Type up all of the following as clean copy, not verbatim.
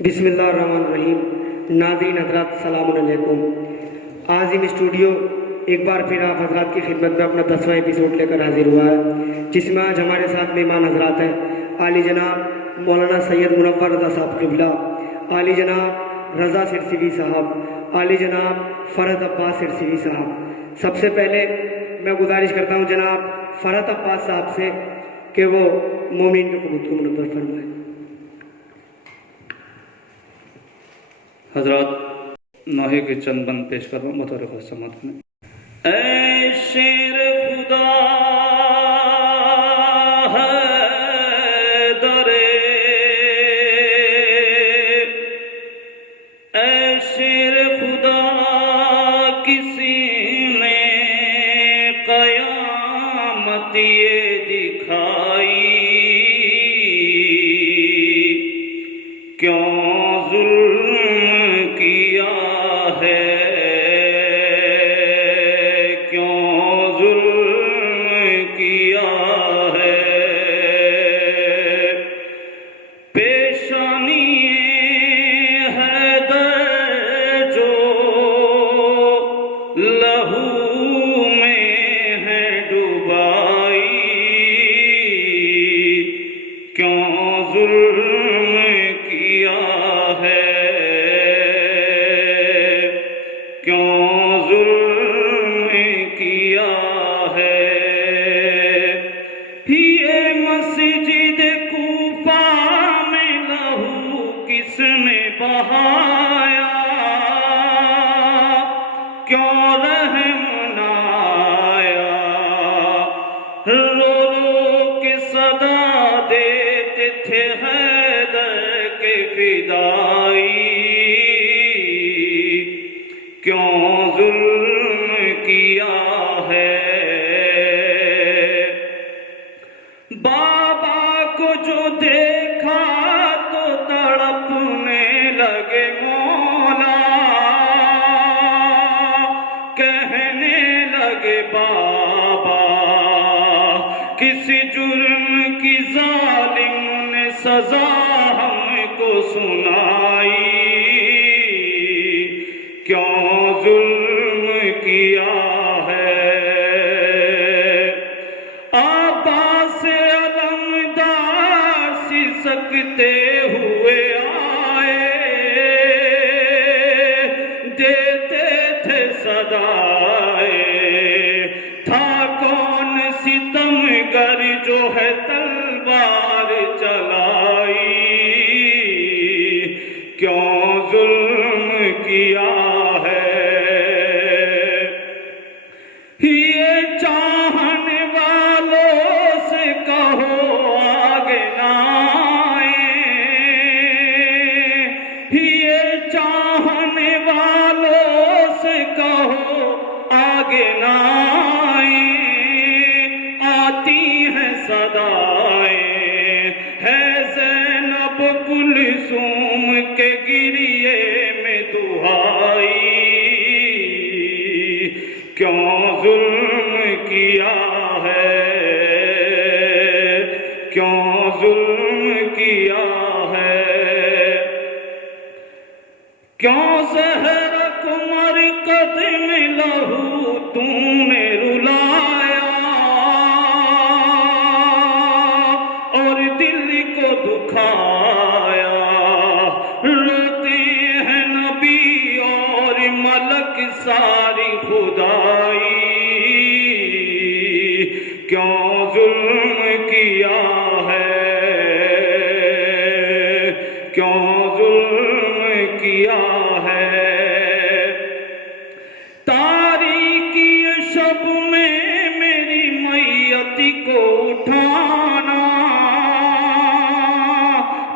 بسم اللہ الرحمن الرحیم. ناظرین حضرات السلام علیکم. عظیم اسٹوڈیو ایک بار پھر آپ حضرات کی خدمت میں اپنا 10واں ایپیسوڈ لے کر حاضر ہوا ہے، جس میں آج ہمارے ساتھ مہمان حضرات ہیں عالی جناب مولانا سید منور رضا صاحب قبلہ، عالی جناب رضا سرسوی صاحب، عالی جناب فرحت عباس سرسوی صاحب. سب سے پہلے میں گزارش کرتا ہوں جناب فرحت عباس صاحب سے کہ وہ مومنین کے قنوت کو منور فرمائیں. حضرات نوحے کے چند بند پیش کر رہا ہوں بطور خود سماعت کریں. اے شیر خدا حیدر، اے شیر خدا کسی نے قیامت یہ دکھائی، کیوں ظلم کیا ہے، کیوں ظلم کیا ہے. پیشانی حیدر جو لہو میں ہے ڈبائی، کیوں ظلم کیا ہے، کیوں ظلم کیا ہے. یہ مسجد کوفہ میں لہو کس نے بہایا، کیوں رحم نہ آیا. رو رو کے صدا دیتے تھے حیدر کے فدائی، کیوں ظلم کیا ہے. بابا کو جو دیکھا تو تڑپنے لگے مولا، کہنے لگے بابا کسی جرم کی ظالم نے سزا ہم کو سنائی، کیوں ظلم کیا ہے. عباس علمدار سسکتے ہوئے آئے، دیتے تھے صدائے، تھا کون ستمگر جو ہے تلوار چلائی، کیوں ظلم کیا ہے. یہ چاہنے والوں سے کہو آگے نہ آئیں، یہ چاہنے والوں سے کہو آگے نہ آئیں. آتی ہیں صدائیں ہے زینب کلثوم کے گریے میں دہائی، کیوں ظلم کیا ہے، کیوں ظلم کیا ہے. کیوں زہر کو مرقد میں لہو تم نے رلایا، اور دل کو دکھایا. روتے ہیں نبی اور ملک ساری خدائی، کیوں ظلم کیا ہے، کیوں ظلم کیا ہے. تاریکی شب میں میری میت کو اٹھانا،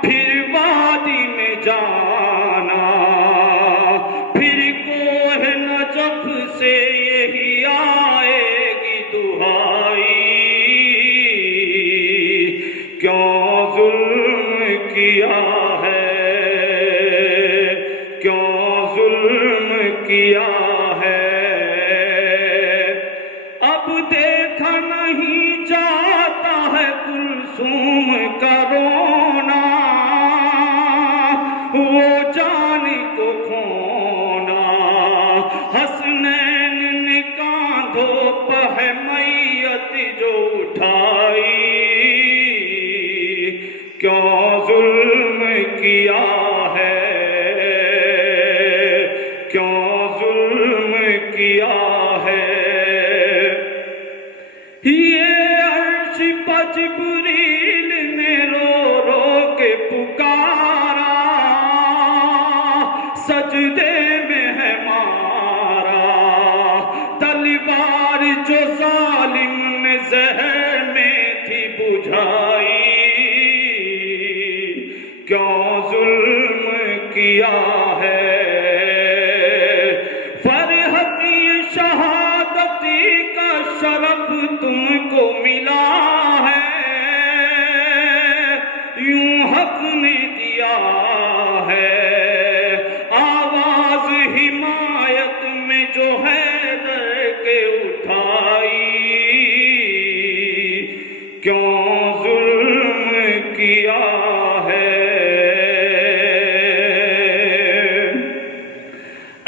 پھر وادی میں جانا، پھر کوہ نجف سے یہی آئے گی دہائی، کیوں ظلم کیا ہے، کیوں ظلم کیا ہے. اب دیکھا نہیں جاتا ہے کلثوم کا رونا، جبریل نے رو رو کے پکارا، سجدے میں ہے مارا، تلوار جو ظالم نے زہر میں تھی بجھائی، کیوں ظلم کیا ہے، فرحت یہ شہادتی کا شرف تم کو ملا ہے، یوں حق نے دیا ہے آواز حمایت میں جو حیدر کے اٹھائی، کیوں ظلم کیا ہے۔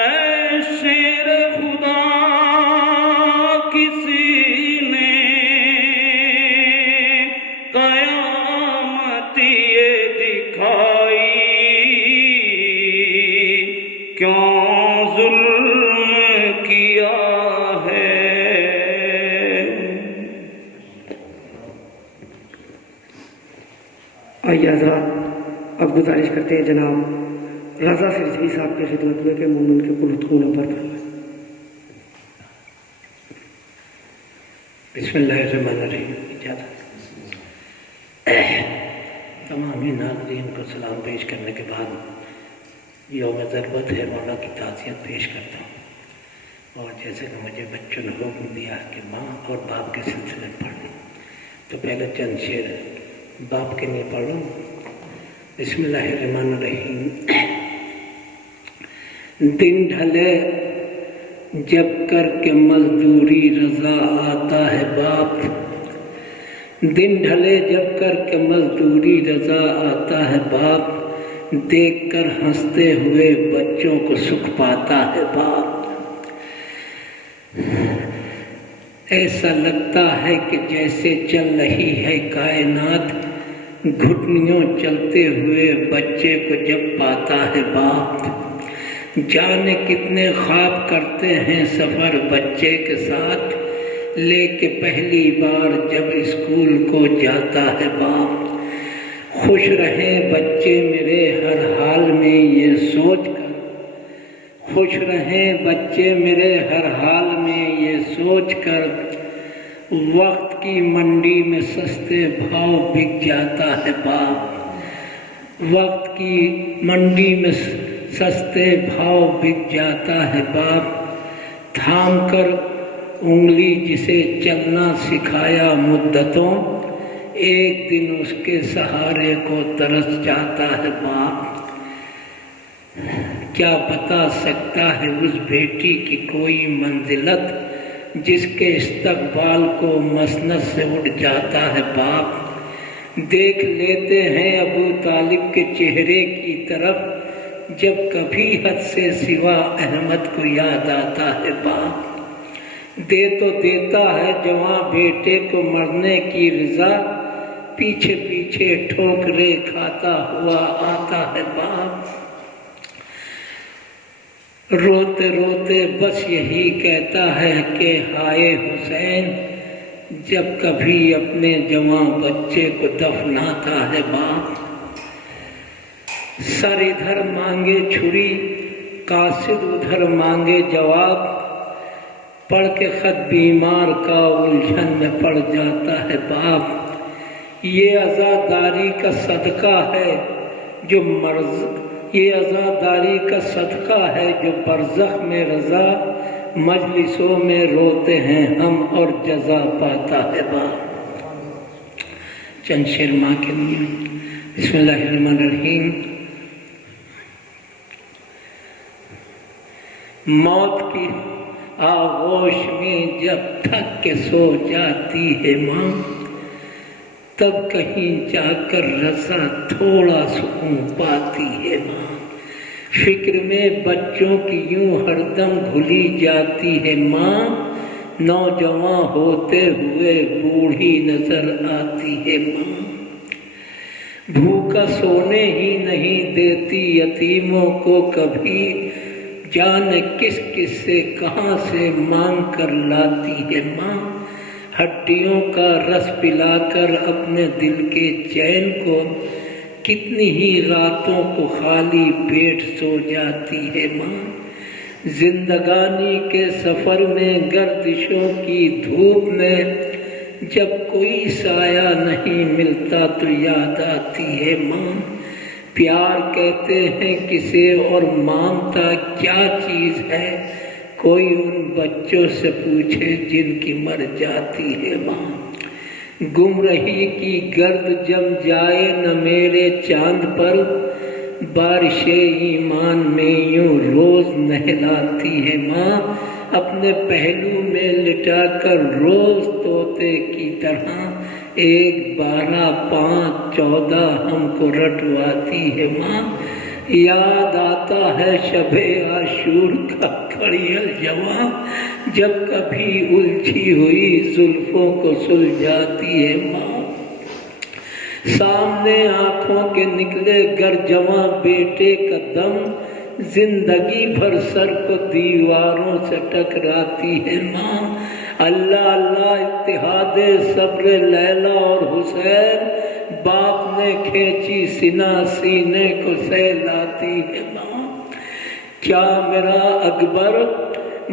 اے شیر خدا کسی نے قیامت یہ دکھائی، کیوں ظلم کیا ہے۔ آئیے حضرات اب گزارش کرتے ہیں جناب رضا سرجوی صاحب کی خدمت میں کہ مومن کے پرخون پر فرمائیں۔ بسم اللہ الرحمن الرحیم۔ اجازت تمام ناظرین کو سلام پیش کرنے کے بعد یوم ضربت ہے مولا کی تعزیت پیش کرتا ہوں، اور جیسے کہ مجھے بچوں نے حکم دیا کہ ماں اور باپ کے سلسلے میں پڑھ دیں، تو پہلے چند شعر باپ کے لیے پڑھوں۔ بسم اللہ الرحمن الرحیم۔ دن ڈھلے جب کر کے مزدوری رضا آتا ہے باپ، دن ڈھلے جب کر کے مزدوری رضا آتا ہے باپ، دیکھ کر ہنستے ہوئے بچوں کو سکھ پاتا ہے باپ، ایسا لگتا ہے کہ جیسے چل رہی ہے کائنات، گھٹنیوں چلتے ہوئے بچے کو جب پاتا ہے باپ، جانے کتنے خواب کرتے ہیں سفر بچے کے ساتھ، لے کے پہلی بار جب اسکول کو جاتا ہے باپ، خوش رہیں بچے میرے ہر حال میں یہ سوچ کر، خوش رہیں بچے میرے ہر حال میں یہ سوچ کر، وقت کی منڈی میں سستے بھاؤ بک جاتا ہے باپ، وقت کی منڈی میں سستے بھاؤ بک جاتا ہے باپ، تھام کر انگلی جسے چلنا سکھایا مدتوں، ایک دن اس کے سہارے کو ترس جاتا ہے باپ، کیا بتا سکتا ہے اس بیٹی کی کوئی منزلت، جس کے استقبال کو مسند سے اٹھ جاتا ہے باپ، دیکھ لیتے ہیں ابو طالب کے چہرے کی طرف جب کبھی حد سے سوا احمد کو یاد آتا ہے باپ، دے تو دیتا ہے جواں بیٹے کو مرنے کی رضا، پیچھے پیچھے ٹھوکرے کھاتا ہوا آتا ہے باپ، روتے روتے بس یہی کہتا ہے کہ ہائے حسین، جب کبھی اپنے جواں بچے کو دفناتا ہے باپ، سر ادھر مانگے چھری قاصد ادھر مانگے جواب، پڑھ کے خط بیمار کا الجھن میں پڑ جاتا ہے باپ، یہ عزاداری کا صدقہ ہے جو یہ عزاداری کا صدقہ ہے جو برزخ میں رضا، مجلسوں میں روتے ہیں ہم اور جزا پاتا ہے باپ۔ چند شعر ماں کے لیے۔ بسم اللہ الرحمن الرحیم۔ موت کی آغوش میں جب تھک کے سو جاتی ہے ماں، تب کہیں جا کر رضا تھوڑا سکون پاتی ہے ماں، فکر میں بچوں کی یوں ہر دم بھولی جاتی ہے ماں، نوجوان ہوتے ہوئے بوڑھی نظر آتی ہے ماں، بھوکا سونے ہی نہیں دیتی یتیموں کو کبھی، جانے کس کس سے کہاں سے مانگ کر لاتی ہے ماں، ہڈیوں کا رس پلا کر اپنے دل کے چین کو کتنی ہی راتوں کو خالی پیٹ سو جاتی ہے ماں۔ زندگانی کے سفر میں گردشوں کی دھوپ میں جب کوئی سایہ نہیں ملتا تو یاد آتی ہے ماں۔ پیار کہتے ہیں کسے اور مانگتا کیا چیز ہے، کوئی ان بچوں سے پوچھے جن کی مر جاتی ہے ماں۔ گم رہی کی گرد جم جائے نہ میرے چاند پر، بارش ایمان میں یوں روز نہلاتی ہے ماں۔ اپنے پہلو میں لٹا کر روز طوطے کی طرح 1 12 5 14 ہم کو رٹواتی ہے ماں۔ یاد آتا ہے شب عاشور کا کھڑیل جواں، جب کبھی الجھی ہوئی زلفوں کو سلجھاتی ہے ماں۔ سامنے آنکھوں کے نکلے گر جواں بیٹے کا دم، زندگی بھر سر کو دیواروں سے ٹکراتی ہے ماں۔ اللہ اللہ اتحاد صبر لیلا اور حسین، باپ نے کھینچی سنا سینے کو سہلاتی ہے ماں۔ کیا میرا اکبر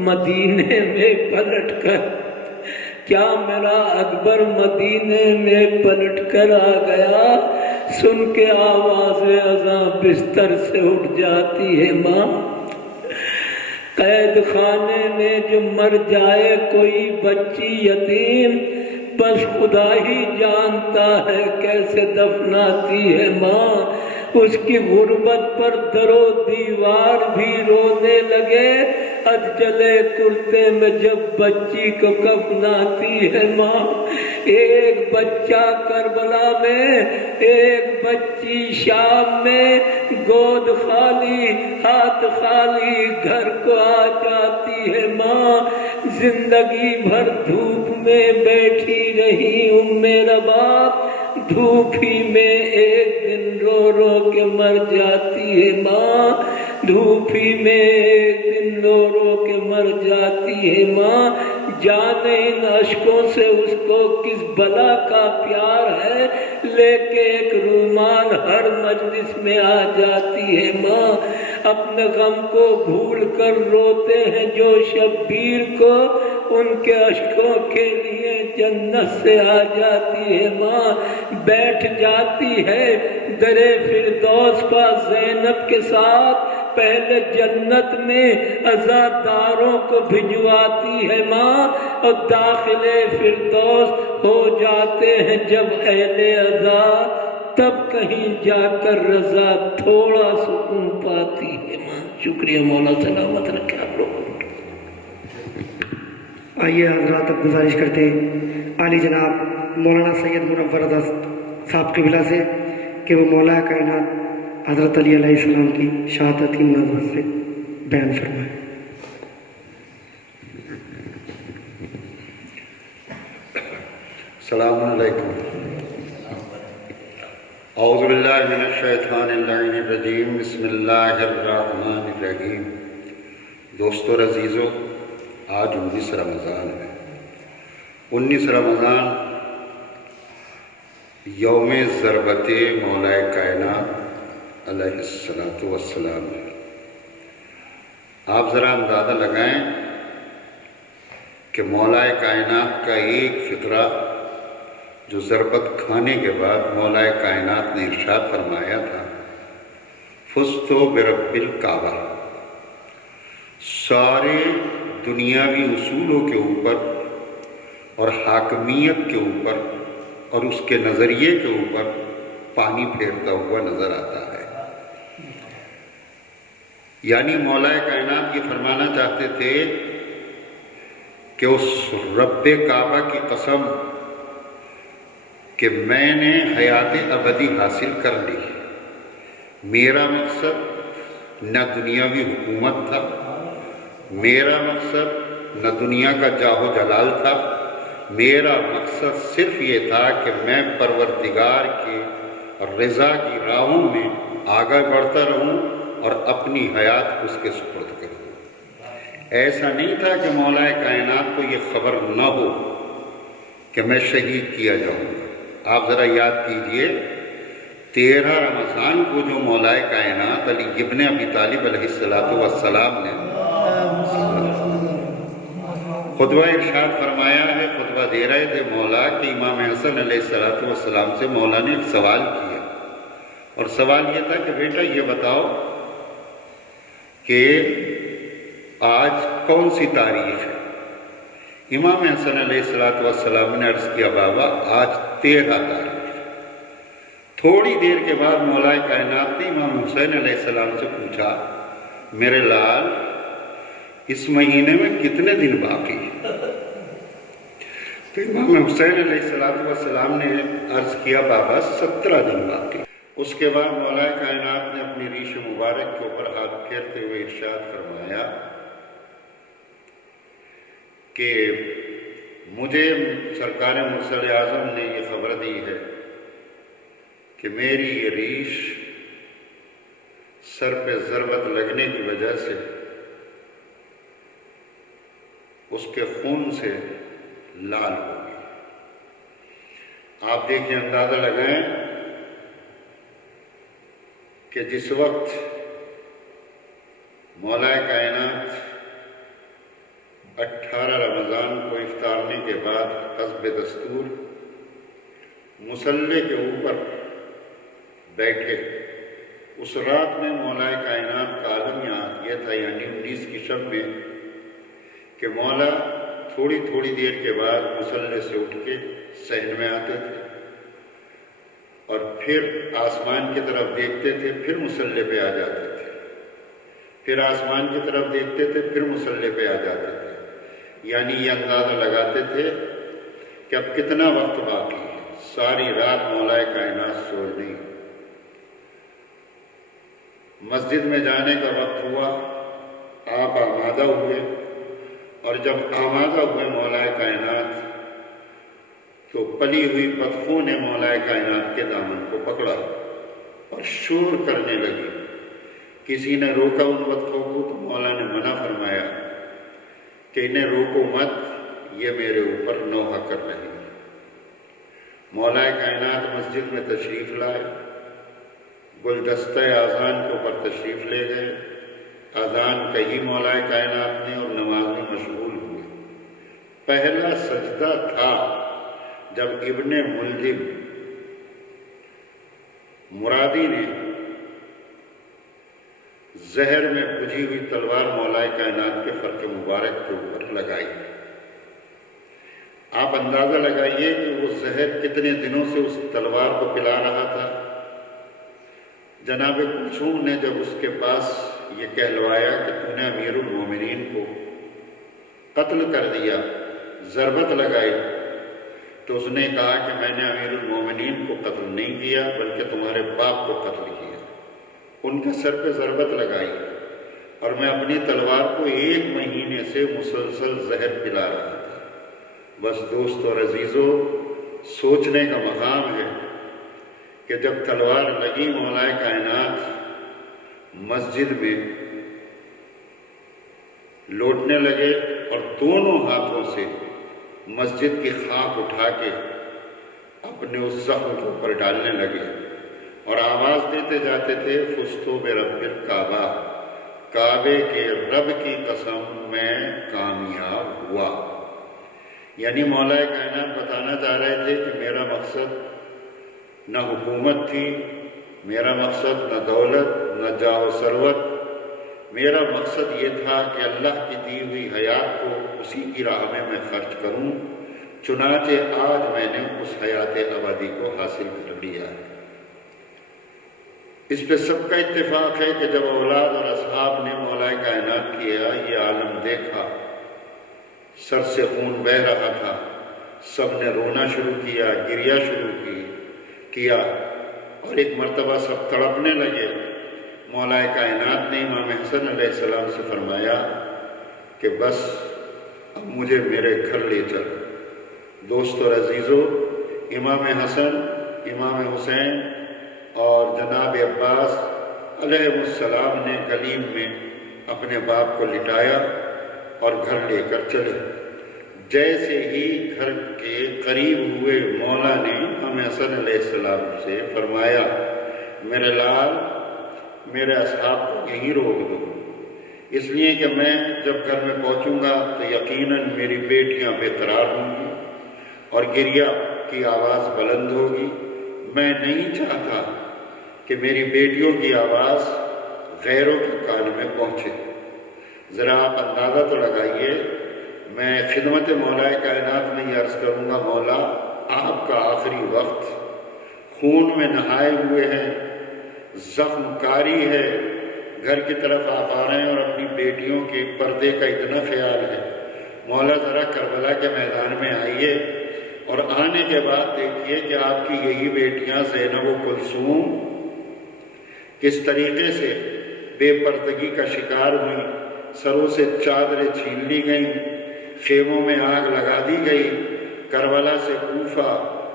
مدینے میں پلٹ کر، کیا میرا اکبر مدینے میں پلٹ کر آ گیا، سن کے آواز اذاں بستر سے اٹھ جاتی ہے ماں۔ قید خانے میں جو مر جائے کوئی بچی یتیم، بس خدا ہی جانتا ہے کیسے دفناتی ہے ماں۔ اس کی غربت پر در و دیوار بھی رونے لگے، اجلے کرتے میں جب بچی کو کفناتی ہے ماں۔ ایک بچہ کربلا میں، ایک بچی شام میں، گود خالی ہاتھ خالی گھر کو آ جاتی ہے ماں۔ زندگی بھر دھوپ میں بیٹھی رہی رباب، دھوپ ہی میں ایک دن رو رو کے مر جاتی ہے ماں۔ دھوپ ہی میں ایک دن رو رو کے مر جاتی ہے ماں۔ جانے ان اشکوں سے اس کو کس بلا کا پیار ہے، لے کے ایک رومال ہر مجلس میں آ جاتی ہے ماں۔ اپنے غم کو بھول کر روتے ہیں جو شبیر کو، ان کے اشکوں کے لیے جنت سے آ جاتی ہے ماں۔ بیٹھ جاتی ہے درے فردوس پا زینب کے ساتھ، پہلے جنت میں عزاداروں کو بھجواتی ہے ماں، اور داخل فردوس ہو جاتے ہیں جب اہل عزا، تب کہیں جا کر رضا تھوڑا سکون پاتی ہے ماں۔ شکریہ، مولا سلامت رکھے آپ لوگوں کو۔ آئیے حضرات اب گزارش کرتے ہیں عالی جناب مولانا سید منور رضا صاحب قبلہ سے کہ وہ مولا کائنات حضرت علی علیہ السلام کی شہادت کی مناسبت سے بیان فرمائیں۔ السلام علیکم۔ اعوذ باللہ من الشیطان اللعین الرجیم، بسم اللہ الرحمن الرحیم۔ دوستو اور عزیزو، آج 19 رمضان ہے۔ 19 رمضان یوم ضربت مولا کائنات علیہ السلام ہے۔ آپ ذرا اندازہ لگائیں کہ مولا کائنات کا ایک فقرہ جو ضربت کھانے کے بعد مولا کائنات نے ارشاد فرمایا تھا، فزت برب الکعبہ، سارے دنیاوی اصولوں کے اوپر اور حاکمیت کے اوپر اور اس کے نظریے کے اوپر پانی پھیرتا ہوا نظر آتا ہے۔ یعنی مولا کائنات یہ فرمانا چاہتے تھے کہ اس رب کعبہ کی قسم کہ میں نے حیات ابدی حاصل کر لی، میرا مقصد نہ دنیاوی حکومت تھا، میرا مقصد نہ دنیا کا جاہ و جلال تھا، میرا مقصد صرف یہ تھا کہ میں پروردگار کی رضا کی راہوں میں آگے بڑھتا رہوں اور اپنی حیات اس کے سپرد کروں۔ ایسا نہیں تھا کہ مولا کائنات کو یہ خبر نہ ہو کہ میں شہید کیا جاؤں گا۔ آپ ذرا یاد کیجئے 13 رمضان کو جو مولائے کائنات علی ابن ابی طالب علیہ السلام نے خطبہ ارشاد فرمایا ہے، خطبہ دے رہے تھے مولا کہ امام حسن علیہ السلام سے مولا نے ایک سوال کیا، اور سوال یہ تھا کہ بیٹا یہ بتاؤ کہ آج کون سی تاریخ ہے؟ امام حسن علیہ السلام نے عرض کیا بابا آج 13 تاریخ۔ تھوڑی دیر کے بعد مولائے کائنات نے امام حسین علیہ السلام سے پوچھا میرے لال اس مہینے میں کتنے دن باقی ہیں؟ تو امام حسین علیہ السلام نے عرض کیا بابا 17 دن باقی۔ اس کے بعد مولائے کائنات نے اپنی ریش مبارک کے اوپر ہاتھ پھیرتے ہوئے ارشاد فرمایا کہ مجھے سرکار مرسل اعظم نے یہ خبر دی ہے کہ میری یہ ریش سر پہ ضربت لگنے کی وجہ سے اس کے خون سے لال ہو گئی۔ آپ دیکھیں، اندازہ لگائیں کہ جس وقت مولائے کائنات 18 رمضان کو افطارنے کے بعد حسب دستور مصلی کے اوپر بیٹھے، اس رات میں مولائے کائنات کا عالم یہ تھا، یعنی 19 کی شب میں، کہ مولا تھوڑی تھوڑی دیر کے بعد مصلی سے اٹھ کے صحن میں آتے تھے اور پھر آسمان کی طرف دیکھتے تھے، پھر مصلی پہ آ جاتے تھے، پھر آسمان کی طرف دیکھتے تھے، پھر مصلی پہ آ جاتے تھے۔ یعنی یہ اندازہ لگاتے تھے کہ اب کتنا وقت باقی ہے، ساری رات مولائے کائنات سوئے نہیں۔ مسجد میں جانے کا وقت ہوا، آپ آمادہ ہوئے، اور جب آمادہ ہوئے مولائے کائنات تو پلی ہوئی بطخوں نے مولائے کائنات کے دامن کو پکڑا اور شور کرنے لگی۔ کسی نے روکا ان بطخوں کو تو مولا نے منع فرمایا کہ انہیں روکو مت، یہ میرے اوپر نوحہ کر رہی ہیں۔ مولائے کائنات مسجد میں تشریف لائے، گلدستہ اذان کے اوپر تشریف لے گئے، اذان کہی مولائے کائنات نے اور نماز میں مشغول ہوئے۔ پہلا سجدہ تھا جب ابن ملجم مرادی نے زہر میں بجھی ہوئی تلوار مولائے کائنات کے فرق مبارک کے اوپر لگائی۔ آپ اندازہ لگائیے کہ وہ زہر کتنے دنوں سے اس تلوار کو پلا رہا تھا۔ جناب کلثوم نے جب اس کے پاس یہ کہلوایا کہ تو نے امیر المومنین کو قتل کر دیا، ضربت لگائی، تو اس نے کہا کہ میں نے امیر المومنین کو قتل نہیں کیا بلکہ تمہارے باپ کو قتل کیا، ان کے سر پہ ضربت لگائی، اور میں اپنی تلوار کو 1 مہینے سے مسلسل زہر پلا رہا تھا۔ بس دوست اور عزیزو، سوچنے کا مقام ہے کہ جب تلوار لگی مولائے کائنات مسجد میں لوٹنے لگے اور دونوں ہاتھوں سے مسجد کی خاک اٹھا کے اپنے اس زخم کے اوپر ڈالنے لگے اور آواز دیتے جاتے تھے فستو برب الکعبہ، کعبے کے رب کی قسم میں کامیاب ہوا۔ یعنی مولا کائنات بتانا چاہ رہے تھے کہ میرا مقصد نہ حکومت تھی، میرا مقصد نہ دولت نہ جاہ و ثروت، میرا مقصد یہ تھا کہ اللہ کی دی ہوئی حیات کو اسی کی راہ میں خرچ کروں، چنانچہ آج میں نے اس حیات ابدی کو حاصل کر لیا ہے۔ اس پہ سب کا اتفاق ہے کہ جب اولاد اور اصحاب نے مولا کائنات کیا یہ عالم دیکھا، سر سے خون بہہ رہا تھا، سب نے رونا شروع کیا، گریہ شروع کیا، اور ایک مرتبہ سب تڑپنے لگے۔ مولا کائنات نے امام حسن علیہ السلام سے فرمایا کہ بس اب مجھے میرے گھر لے چل۔ دوست اور عزیزو، امام حسن، امام حسین اور جناب عباس علیہ السلام نے گلیم میں اپنے باپ کو لٹایا اور گھر لے کر چلے۔ جیسے ہی گھر کے قریب ہوئے مولا نے امام حسن علیہ السلام سے فرمایا میرے لال میرے اصحاب کو یہیں روک دو، اس لیے کہ میں جب گھر میں پہنچوں گا تو یقیناً میری بیٹیاں بے قرار ہوں گی اور گریہ کی آواز بلند ہوگی۔ میں نہیں چاہتا کہ میری بیٹیوں کی آواز غیروں کے کان میں پہنچے۔ ذرا آپ اندازہ تو لگائیے، میں خدمت مولا کائنات میں یہ عرض کروں گا مولا آپ کا آخری وقت، خون میں نہائے ہوئے ہیں، زخم کاری ہے، گھر کی طرف آپ آ رہے ہیں اور اپنی بیٹیوں کے پردے کا اتنا خیال ہے۔ مولا ذرا کربلا کے میدان میں آئیے اور آنے کے بعد دیکھیے کہ آپ کی یہی بیٹیاں زینب و کلثوم کس طریقے سے بے پردگی کا شکار ہوئیں، سروں سے چادریں چھین لی گئیں، خیموں میں آگ لگا دی گئی، کربلا سے کوفہ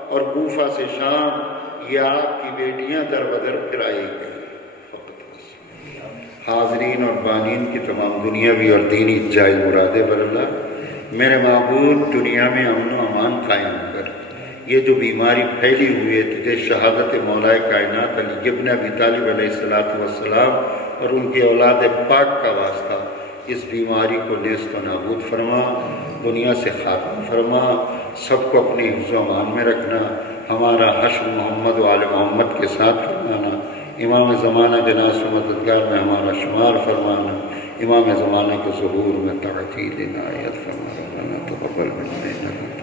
اور کوفہ سے شام یہ آپ کی بیٹیاں در بدر پھرائی گئی۔ حاضرین اور بانین کی تمام دنیاوی اور دینی جائز مرادیں بر اللہ، میرے معبود دنیا میں امن و امان قائم کر۔ یہ جو بیماری پھیلی ہوئی ہے تجھے شہادت مولا کائنات علی ابن ابی طالب علیہ السلام اور ان کی اولاد پاک کا واسطہ اس بیماری کو نیست و نابود فرما، دنیا سے خاتمہ فرما، سب کو اپنی حفظ و امان میں رکھنا، ہمارا حشر محمد و آل محمد کے ساتھ فرمانا، امام زمانہ جناس و مددگار میں ہمارا شمار فرمانا، امام زمانہ کے ظہور میں تعطیل عنایت فرمانا، تقبل منا